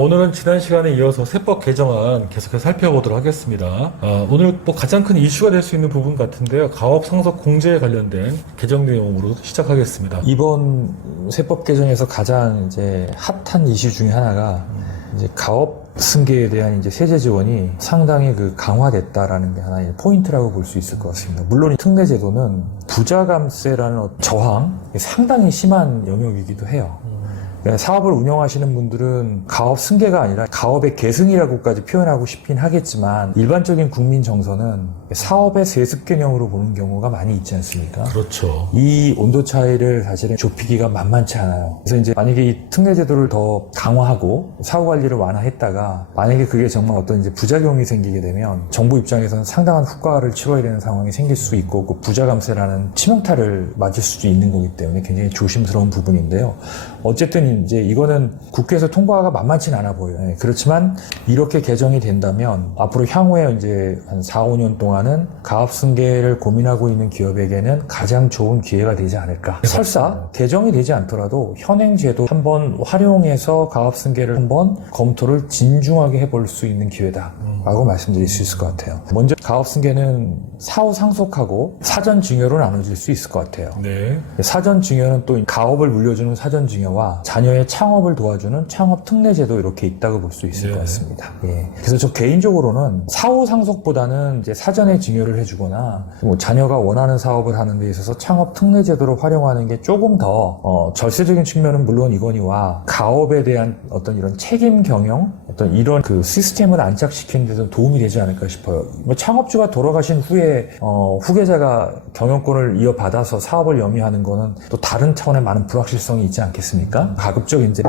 오늘은 지난 시간에 이어서 세법 개정안 계속해서 살펴보도록 하겠습니다. 오늘 가장 큰 이슈가 될 수 있는 부분 같은데요. 가업 상속 공제에 관련된 개정 내용으로 시작하겠습니다. 이번 세법 개정에서 가장 이제 핫한 이슈 중에 하나가 이제 가업 승계에 대한 이제 세제 지원이 상당히 강화됐다라는 게 하나의 포인트라고 볼 수 있을 것 같습니다. 물론 이 특례 제도는 부자감세라는 저항이 상당히 심한 영역이기도 해요. 사업을 운영하시는 분들은 가업 승계가 아니라 가업의 계승이라고까지 표현하고 싶긴 하겠지만 일반적인 국민 정서는 사업의 세습 개념으로 보는 경우가 많이 있지 않습니까? 그렇죠. 이 온도 차이를 사실은 좁히기가 만만치 않아요. 그래서 이제 만약에 이 특례 제도를 더 강화하고 사후 관리를 완화했다가 만약에 그게 정말 어떤 이제 부작용이 생기게 되면 정부 입장에서는 상당한 후과를 치러야 되는 상황이 생길 수 있고 그 부자감세라는 치명타를 맞을 수도 있는 거기 때문에 굉장히 조심스러운 부분인데요. 어쨌든 이제 이거는 국회에서 통과가 만만치 않아 보여요. 그렇지만 이렇게 개정이 된다면 앞으로 향후에 이제 한 4, 5년 동안은 가업 승계를 고민하고 있는 기업에게는 가장 좋은 기회가 되지 않을까. 설사 개정이 되지 않더라도 현행 제도 한번 활용해서 가업 승계를 한번 검토를 진중하게 해볼 수 있는 기회다라고 말씀드릴 수 있을 것 같아요. 먼저 가업 승계는 사후 상속하고 사전 증여로 나눠질 수 있을 것 같아요. 네. 사전 증여는 또 가업을 물려주는 사전 증여와 자녀의 창업을 도와주는 창업 특례 제도 이렇게 있다고 볼 수 있을 것 같습니다. 예. 그래서 저 개인적으로는 사후 상속보다는 이제 사전에 증여를 해주거나 뭐 자녀가 원하는 사업을 하는 데 있어서 창업 특례 제도를 활용하는 게 조금 더 절세적인 측면은 물론 이거니와 가업에 대한 어떤 이런 책임 경영 어떤 이런 시스템을 안착시키는 데도 도움이 되지 않을까 싶어요. 뭐 창업주가 돌아가신 후에 후계자가 경영권을 이어받아서 사업을 영위하는 거는 또 다른 차원의 많은 불확실성이 있지 않겠습니까? 가급적 이제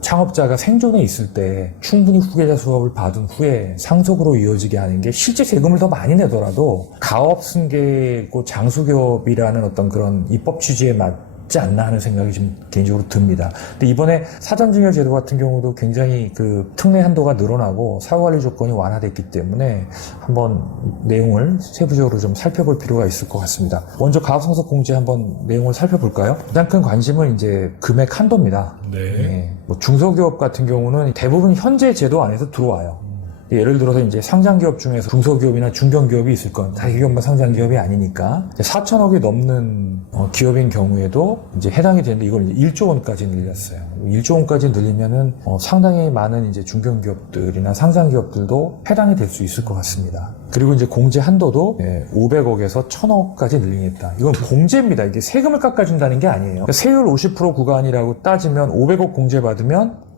창업자가 생존해 있을 때 충분히 후계자 수업을 받은 후에 상속으로 이어지게 하는 게 실제 세금을 더 많이 내더라도 가업 승계고 장수기업이라는 어떤 그런 입법 취지에 맞지 않나 하는 생각이 좀 개인적으로 듭니다. 근데 이번에 사전증여 제도 같은 경우도 굉장히 특례 한도가 늘어나고 사후관리 조건이 완화됐기 때문에 한번 내용을 세부적으로 좀 살펴볼 필요가 있을 것 같습니다. 먼저 가업상속 공제 한번 내용을 살펴볼까요? 가장 큰 관심은 이제 금액 한도입니다. 네. 네. 뭐 중소기업 같은 경우는 대부분 현재 제도 안에서 들어와요. 예를 들어서 이제 상장기업 중에서 중소기업이나 중견기업이 있을 건 다기업만 상장기업이 아니니까 4천억이 넘는 기업인 경우에도 이제 해당이 되는데 이걸 이제 1조 원까지 늘렸어요. 1조 원까지 늘리면은 상당히 많은 이제 중견기업들이나 상장기업들도 해당이 될 수 있을 것 같습니다. 그리고 이제 공제 한도도 500억에서 1000억까지 늘리겠다. 이건 공제입니다. 이게 세금을 깎아준다는 게 아니에요. 그러니까 세율 50% 구간이라고 따지면 500억 공제받으면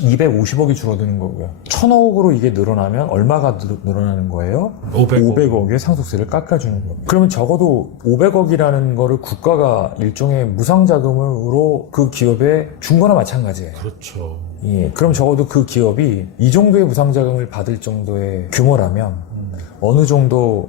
250억이 줄어드는 거고요. 1000억으로 이게 늘어나면 얼마가 늘어나는 거예요? 500억의 상속세를 깎아주는 거예요. 그러면 적어도 500억이라는 거를 국가가 일종의 무상자금으로 그 기업에 준 거나 마찬가지예요. 그렇죠. 예, 그럼 적어도 그 기업이 이 정도의 무상자금을 받을 정도의 규모라면 어느 정도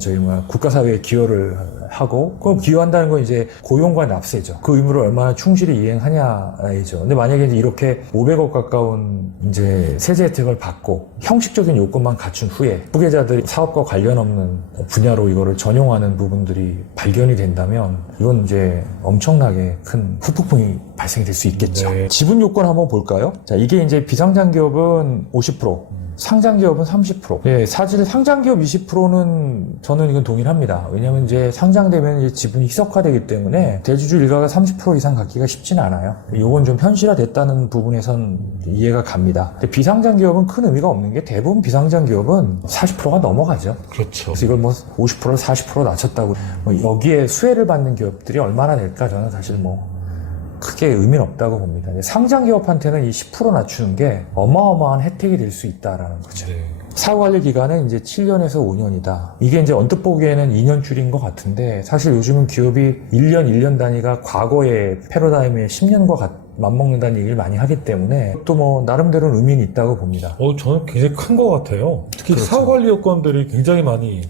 국가사회에 기여를 하고 그럼 기여한다는 건 이제 고용과 납세죠. 그 의무를 얼마나 충실히 이행하냐이죠. 근데 만약에 이제 이렇게 500억 가까운 이제 세제 혜택을 받고 형식적인 요건만 갖춘 후에 후계자들이 사업과 관련 없는 분야로 이거를 전용하는 부분들이 발견이 된다면 이건 이제 엄청나게 큰 후폭풍이 발생이 될 수 있겠죠. 네. 지분 요건 한번 볼까요? 자, 이게 이제 비상장기업은 50%. 상장기업은 30%. 예, 사실 상장기업 20%는 저는 이건 동일합니다. 왜냐하면 이제 상장되면 이제 지분이 희석화되기 때문에 대주주 일가가 30% 이상 갖기가 쉽지는 않아요. 이건 좀 현실화됐다는 부분에선 이해가 갑니다. 근데 비상장기업은 큰 의미가 없는 게 대부분 비상장기업은 40%가 넘어가죠. 그렇죠. 그래서 이걸 뭐 50%, 40% 낮췄다고 여기에 수혜를 받는 기업들이 얼마나 될까 저는 사실 크게 의미는 없다고 봅니다. 상장기업한테는 이 10% 낮추는 게 어마어마한 혜택이 될 수 있다라는 거죠. 네. 사후관리 기간은 이제 7년에서 5년이다. 이게 이제 언뜻 보기에는 2년줄인 것 같은데 사실 요즘은 기업이 1년 단위가 과거의 패러다임의 10년과 맞먹는다는 얘기를 많이 하기 때문에 또 나름대로는 의미는 있다고 봅니다. 저는 굉장히 큰 것 같아요. 특히 그렇죠. 사후관리 요건들이 굉장히 많이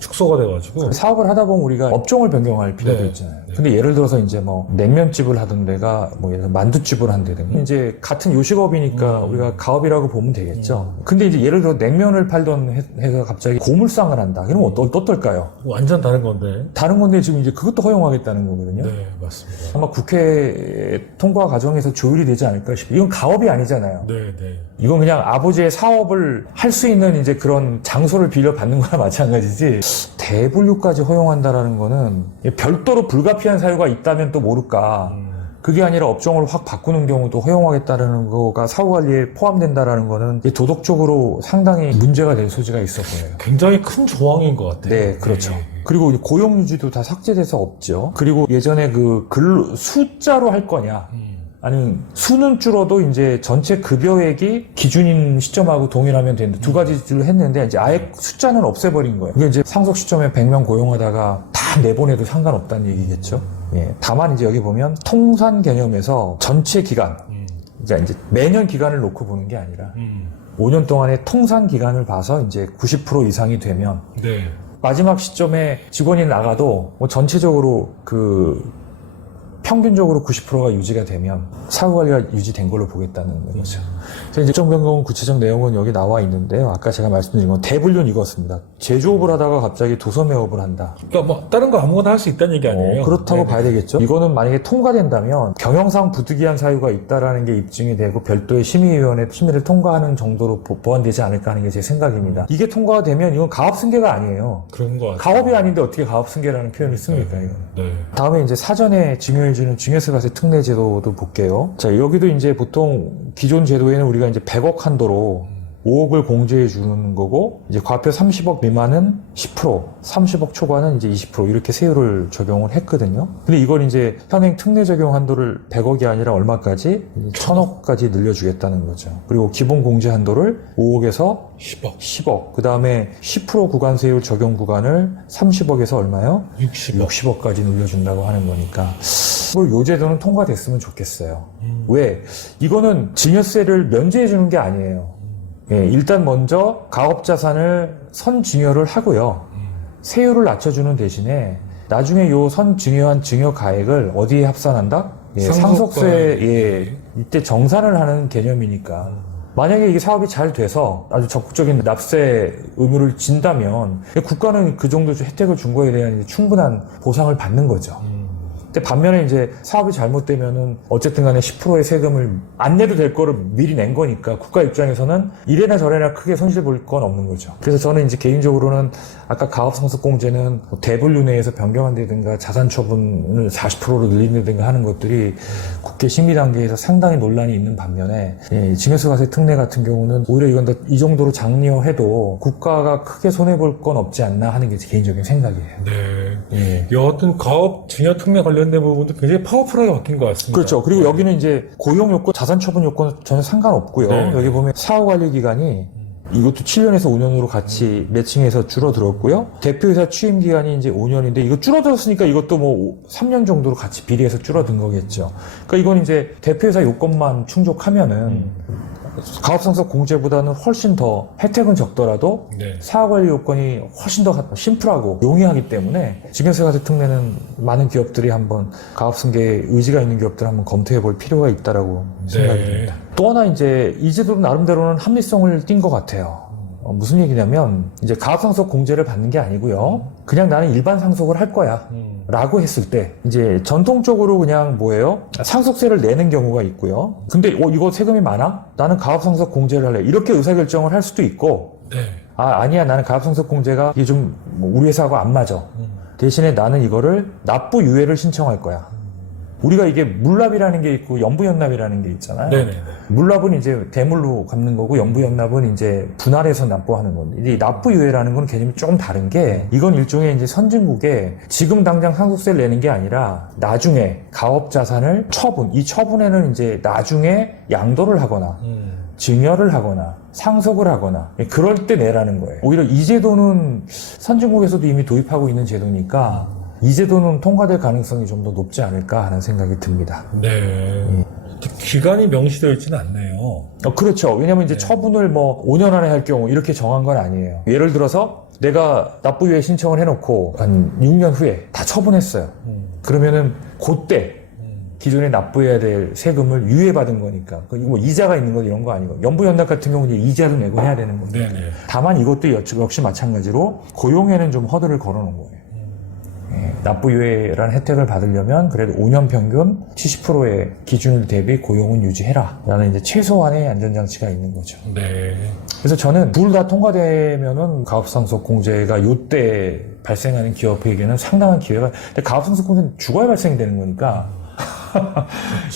축소가 돼가지고 사업을 하다 보면 우리가 업종을 변경할 필요도 있잖아요. 근데 예를 들어서 이제 냉면집을 하던 데가 예를 들어 만두집을 한다든가 이제 같은 요식업이니까 우리가 가업이라고 보면 되겠죠. 근데 이제 예를 들어 냉면을 팔던 회사가 갑자기 고물상을 한다. 그러면 어떨까요? 완전 다른 건데. 다른 건데 지금 이제 그것도 허용하겠다는 거거든요. 네, 맞습니다. 아마 국회 통과 과정에서 조율이 되지 않을까 싶어요. 이건 가업이 아니잖아요. 네, 네. 이건 그냥 아버지의 사업을 할 수 있는 이제 그런 장소를 빌려받는 거나 마찬가지지, 대분류까지 허용한다라는 거는 별도로 불가피한 사유가 있다면 또 모를까. 그게 아니라 업종을 확 바꾸는 경우도 허용하겠다라는 거가 사후관리에 포함된다라는 거는 도덕적으로 상당히 문제가 될 소지가 있어 보여요. 굉장히 큰 조항인 것 같아요. 네, 그렇죠. 그리고 고용유지도 다 삭제돼서 없죠. 그리고 예전에 숫자로 할 거냐, 아니면 수는 줄어도 이제 전체 급여액이 기준인 시점하고 동일하면 되는데 두 가지를 했는데 이제 아예 숫자는 없애버린 거예요. 이게 이제 상속 시점에 100명 고용하다가 다 내보내도 상관없다는 얘기겠죠. 예. 다만 이제 여기 보면 통산 개념에서 전체 기간, 이제 매년 기간을 놓고 보는 게 아니라 5년 동안의 통산 기간을 봐서 이제 90% 이상이 되면 네. 마지막 시점에 직원이 나가도 뭐 전체적으로 평균적으로 90%가 유지가 되면 사후관리가 유지된 걸로 보겠다는 거죠. 그래서 이제 일정 변경 구체적 내용은 여기 나와 있는데요. 아까 제가 말씀드린 건 대분류는 이거였습니다. 제조업을 하다가 갑자기 도소매업을 한다. 그러니까 뭐 다른 거 아무거나 할 수 있다는 얘기 아니에요? 그렇다고 네네. 봐야 되겠죠. 이거는 만약에 통과된다면 경영상 부득이한 사유가 있다라는 게 입증이 되고 별도의 심의위원회 심의를 통과하는 정도로 보완되지 않을까 하는 게 제 생각입니다. 이게 통과가 되면 이건 가업승계가 아니에요. 그런 거 같아요. 가업이 아닌데 어떻게 가업승계라는 표현을 씁니까? 이건. 네. 다음에 이제 사전에 증여해주는 증여세과세 특례 제도도 볼게요. 자, 여기도 이제 보통 기존 제도에는 우리가 이제 100억 한도로 5억을 공제해 주는 거고, 이제 과표 30억 미만은 10%, 30억 초과는 이제 20% 이렇게 세율을 적용을 했거든요. 근데 이걸 이제 현행 특례 적용 한도를 100억이 아니라 얼마까지? 1000억까지 늘려주겠다는 거죠. 그리고 기본 공제 한도를 5억에서 10억. 그 다음에 10% 구간세율 적용 구간을 30억에서 얼마요? 60억까지 늘려준다고 하는 거니까. 요 제도는 통과됐으면 좋겠어요. 왜? 이거는 증여세를 면제해 주는 게 아니에요. 예, 일단 먼저 가업자산을 선증여를 하고요. 세율을 낮춰주는 대신에 나중에 요 선증여한 증여가액을 어디에 합산한다? 예, 상속세, 예, 이때 정산을 하는 개념이니까. 만약에 이게 사업이 잘 돼서 아주 적극적인 납세 의무를 진다면 국가는 그 정도 혜택을 준 거에 대한 충분한 보상을 받는 거죠. 근데 반면에 이제 사업이 잘못되면은 어쨌든 간에 10%의 세금을 안 내도 될 거를 미리 낸 거니까 국가 입장에서는 이래나 저래나 크게 손실 볼 건 없는 거죠. 그래서 저는 이제 개인적으로는 아까 가업상속공제는 대분류 내에서 변경한다든가 자산 처분을 40%로 늘린다든가 하는 것들이 국회 심의 단계에서 상당히 논란이 있는 반면에, 예, 증여세과세 특례 같은 경우는 오히려 이건 다 이 정도로 장려해도 국가가 크게 손해볼 건 없지 않나 하는 게 제 개인적인 생각이에요. 네. 예. 여하튼 가업 증여 특례 관련된 부분도 굉장히 파워풀하게 바뀐 것 같습니다. 그렇죠. 그리고 여기는 이제 고용 요건, 자산 처분 요건 전혀 상관없고요. 네. 여기 보면 사후관리 기간이 이것도 7년에서 5년으로 같이 매칭해서 줄어들었고요. 대표이사 취임 기간이 이제 5년인데 이거 줄어들었으니까 이것도 뭐 3년 정도로 같이 비례해서 줄어든 거겠죠. 그러니까 이건 이제 대표이사 요건만 충족하면은 가업상속 공제보다는 훨씬 더 혜택은 적더라도 네. 사후관리 요건이 훨씬 더 심플하고 용이하기 때문에 증여세과세 특례는 많은 기업들이 한번 가업승계에 의지가 있는 기업들 한번 검토해 볼 필요가 있다라고 생각이 듭니다. 또 하나 이제 이 제도도 나름대로는 합리성을 띈 것 같아요. 무슨 얘기냐면 이제 가업상속 공제를 받는 게 아니고요. 그냥 나는 일반 상속을 할 거야. 라고 했을 때 이제 전통적으로 그냥 뭐예요? 상속세를 내는 경우가 있고요. 근데 이거 세금이 많아? 나는 가업상속 공제를 할래. 이렇게 의사결정을 할 수도 있고, 네. 아니야, 나는 가업상속 공제가 이게 좀 우리 회사하고 안 맞아. 대신에 나는 이거를 납부 유예를 신청할 거야. 우리가 이게 물납이라는 게 있고 연부연납이라는 게 있잖아요. 네네. 물납은 이제 대물로 갚는 거고 연부연납은 이제 분할해서 납부하는 건데, 이 납부유예라는 건 개념이 좀 다른 게, 이건 일종의 이제 선진국에 지금 당장 상속세를 내는 게 아니라 나중에 가업 자산을 이 처분에는 이제 나중에 양도를 하거나 증여를 하거나 상속을 하거나 그럴 때 내라는 거예요. 오히려 이 제도는 선진국에서도 이미 도입하고 있는 제도니까 이 제도는 통과될 가능성이 좀 더 높지 않을까 하는 생각이 듭니다. 네. 기간이 명시되어 있지는 않네요. 그렇죠. 왜냐면 이제 처분을 뭐 5년 안에 할 경우 이렇게 정한 건 아니에요. 예를 들어서 내가 납부유예 신청을 해놓고 한 6년 후에 다 처분했어요. 그러면은 그때 기존에 납부해야 될 세금을 유예받은 거니까. 뭐 이자가 있는 거 이런 거 아니고. 연부연납 같은 경우는 이자도 내고 해야 되는 겁니다. 네네. 다만 이것도 역시 마찬가지로 고용에는 좀 허들을 걸어놓은 거예요. 예, 납부유예라는 혜택을 받으려면 그래도 5년 평균 70%의 기준을 대비 고용은 유지해라 라는 이제 최소한의 안전장치가 있는 거죠. 네. 그래서 저는 둘 다 통과되면은 가업상속 공제가 요때 발생하는 기업에게는 상당한 기회가, 근데 가업상속 공제는 주거에 발생되는 거니까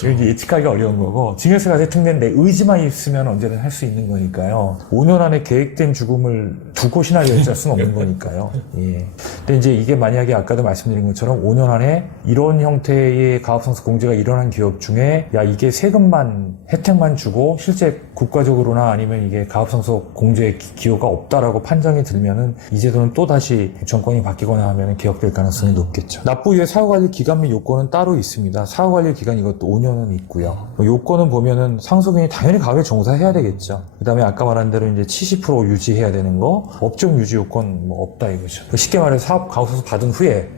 이게 예측하기가 어려운 거고, 증여세가 특례는 내 의지만 있으면 언제든 할 수 있는 거니까요. 5년 안에 계획된 죽음을 두고 시나리오 짤 수는 없는 거니까요. 예. 근데 이제 이게 만약에 아까도 말씀드린 것처럼 5년 안에 이런 형태의 가업상속 공제가 일어난 기업 중에 야 이게 세금만 혜택만 주고 실제 국가적으로나 아니면 이게 가업상속 공제 기여가 없다라고 판정이 들면은 이 제도는 또 다시 정권이 바뀌거나 하면 개혁될 가능성이 높겠죠. 납부유예 사후관리 기간 및 요건은 따로 있습니다. 사후관리 기간 이것도 5년은 있고요. 요건은 보면은 상속인이 당연히 가업에 종사해야 되겠죠. 그 다음에 아까 말한 대로 이제 70% 유지해야 되는 거, 업종 유지 요건 뭐 없다 이거죠. 쉽게 말해서 사업 가업상속 받은 후에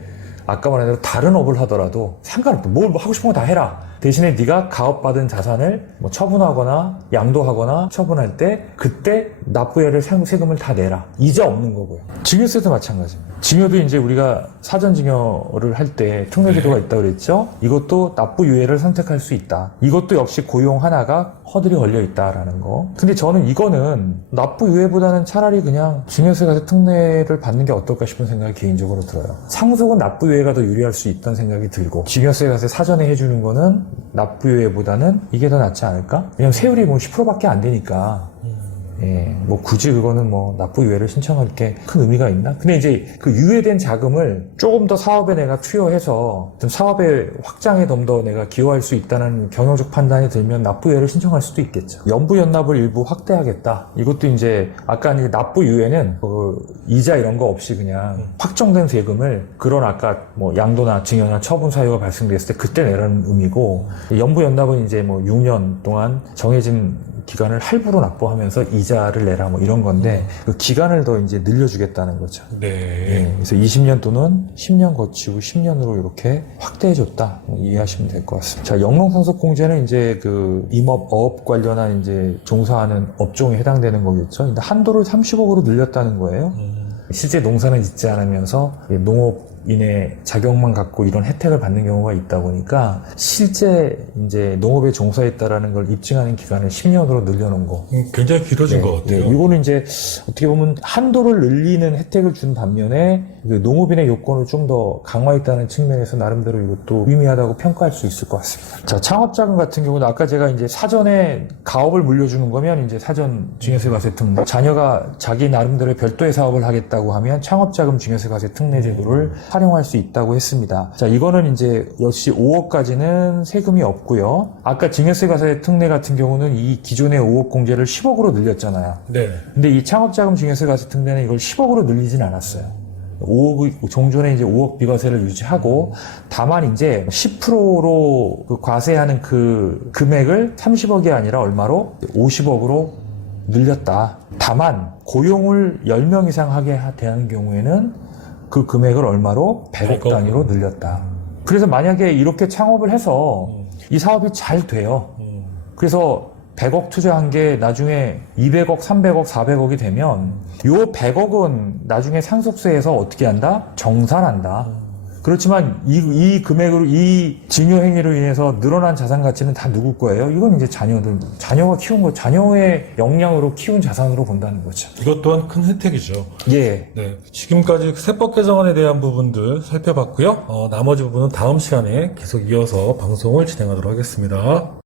아까 말한 대로 다른 업을 하더라도 상관없다. 뭘 하고 싶은 거 다 해라. 대신에 네가 가업받은 자산을 뭐 처분하거나 양도하거나 처분할 때 그때 납부유예를 세금을 다 내라. 이자 없는 거고요. 증여세도 마찬가지입니다. 증여도 이제 우리가 사전증여를 할 때 특례제도가 있다고 그랬죠. 이것도 납부유예를 선택할 수 있다. 이것도 역시 고용 하나가 허들이 걸려 있다라는 거. 근데 저는 이거는 납부유예보다는 차라리 그냥 증여세가세 특례를 받는 게 어떨까 싶은 생각이 개인적으로 들어요. 상속은 납부유예가 더 유리할 수 있다는 생각이 들고, 증여세가세 사전에 해주는 거는 납부유예보다는 이게 더 낫지 않을까? 왜냐면 세율이 뭐 10%밖에 안 되니까. 예, 뭐 굳이 그거는 뭐 납부유예를 신청할 게 큰 의미가 있나? 근데 이제 그 유예된 자금을 조금 더 사업에 내가 투여해서 좀 사업의 확장에 좀 더 내가 기여할 수 있다는 경영적 판단이 들면 납부유예를 신청할 수도 있겠죠. 연부연납을 일부 확대하겠다. 이것도 이제 아까 이제 납부유예는 그 이자 이런 거 없이 그냥 확정된 세금을 그런 아까 뭐 양도나 증여나 처분 사유가 발생됐을 때 그때 내라는 의미고, 연부연납은 이제 뭐 6년 동안 정해진 기간을 할부로 납부하면서 이자를 내라 뭐 이런 건데 그 기간을 더 이제 늘려주겠다는 거죠. 네. 예, 그래서 20년 또는 10년 거치고 10년으로 이렇게 확대해줬다 이해하시면 될 것 같습니다. 자, 영농상속공제는 이제 그 임업 어업 관련한 이제 종사하는 업종에 해당되는 거겠죠. 근데 한도를 30억으로 늘렸다는 거예요. 실제 농사는 짓지 않으면서 농업인의 자격만 갖고 이런 혜택을 받는 경우가 있다 보니까 실제 이제 농업에 종사했다라는 걸 입증하는 기간을 10년으로 늘려놓은 거. 굉장히 길어진 네, 것 같아요. 네, 이거는 이제 어떻게 보면 한도를 늘리는 혜택을 준 반면에 그 농업인의 요건을 좀 더 강화했다는 측면에서 나름대로 이것도 의미하다고 평가할 수 있을 것 같습니다. 자, 창업자금 같은 경우는 아까 제가 이제 사전에 가업을 물려주는 거면 이제 사전 증여세과세 특례, 자녀가 자기 나름대로 별도의 사업을 하겠다고 하면 창업자금 증여세과세 특례 제도를 활용할 수 있다고 했습니다. 자, 이거는 이제 역시 5억까지는 세금이 없고요. 아까 증여세과세 특례 같은 경우는 이 기존의 5억 공제를 10억으로 늘렸잖아요. 네. 근데 이 창업자금 증여세과세 특례는 이걸 10억으로 늘리진 않았어요. 5억, 종전에 이제 5억 비과세를 유지하고, 다만 이제 10%로 그 과세하는 그 금액을 30억이 아니라 얼마로? 50억으로 늘렸다. 다만, 고용을 10명 이상 하게 되는 경우에는 그 금액을 얼마로? 100억 단위로 늘렸다. 그래서 만약에 이렇게 창업을 해서 이 사업이 잘 돼요. 그래서 100억 투자한 게 나중에 200억, 300억, 400억이 되면 요 100억은 나중에 상속세에서 어떻게 한다? 정산한다. 그렇지만 이 금액으로, 이 증여 행위로 인해서 늘어난 자산 가치는 다 누구 거예요? 이건 이제 자녀가 키운 거, 자녀의 역량으로 키운 자산으로 본다는 거죠. 이것 또한 큰 혜택이죠. 예. 네. 지금까지 세법 개정안에 대한 부분들 살펴봤고요. 나머지 부분은 다음 시간에 계속 이어서 방송을 진행하도록 하겠습니다.